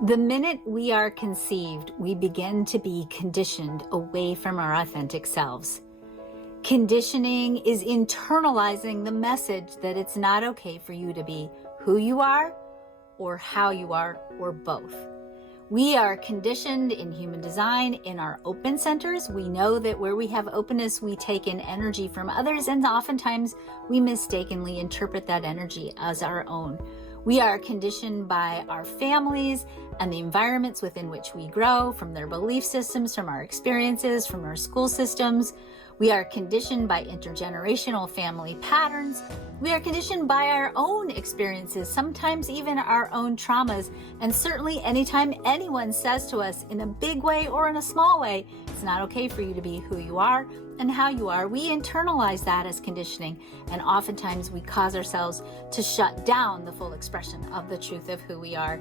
The minute we are conceived, we begin to be conditioned away from our authentic selves. Conditioning is internalizing the message that it's not okay for you to be who you are or how you are or both. We are conditioned in human design in our open centers. We know that where we have openness, we take in energy from others, and oftentimes we mistakenly interpret that energy as our own. We are conditioned by our families and the environments within which we grow, from their belief systems, from our experiences, from our school systems. We are conditioned by intergenerational family patterns. We are conditioned by our own experiences, sometimes even our own traumas. And certainly anytime anyone says to us in a big way or in a small way, it's not okay for you to be who you are and how you are, we internalize that as conditioning. And oftentimes we cause ourselves to shut down the full expression of the truth of who we are.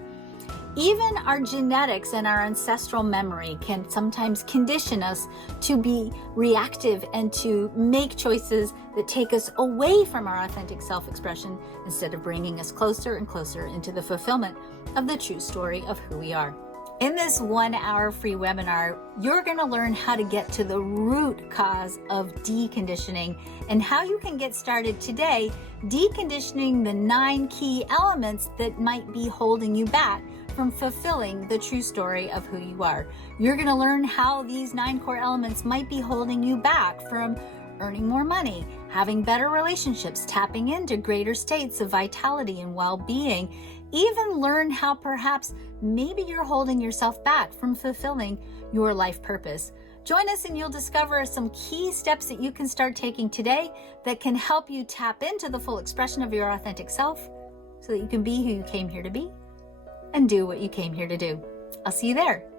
Even our genetics and our ancestral memory can sometimes condition us to be reactive and to make choices that take us away from our authentic self-expression instead of bringing us closer and closer into the fulfillment of the true story of who we are. In this 1-hour free webinar, you're going to learn how to get to the root cause of deconditioning and how you can get started today deconditioning the 9 key elements that might be holding you back from fulfilling the true story of who you are. You're going to learn how these 9 core elements might be holding you back from earning more money, having better relationships, tapping into greater states of vitality and well-being. Even learn how perhaps maybe you're holding yourself back from fulfilling your life purpose. Join us and you'll discover some key steps that you can start taking today that can help you tap into the full expression of your authentic self so that you can be who you came here to be and do what you came here to do. I'll see you there.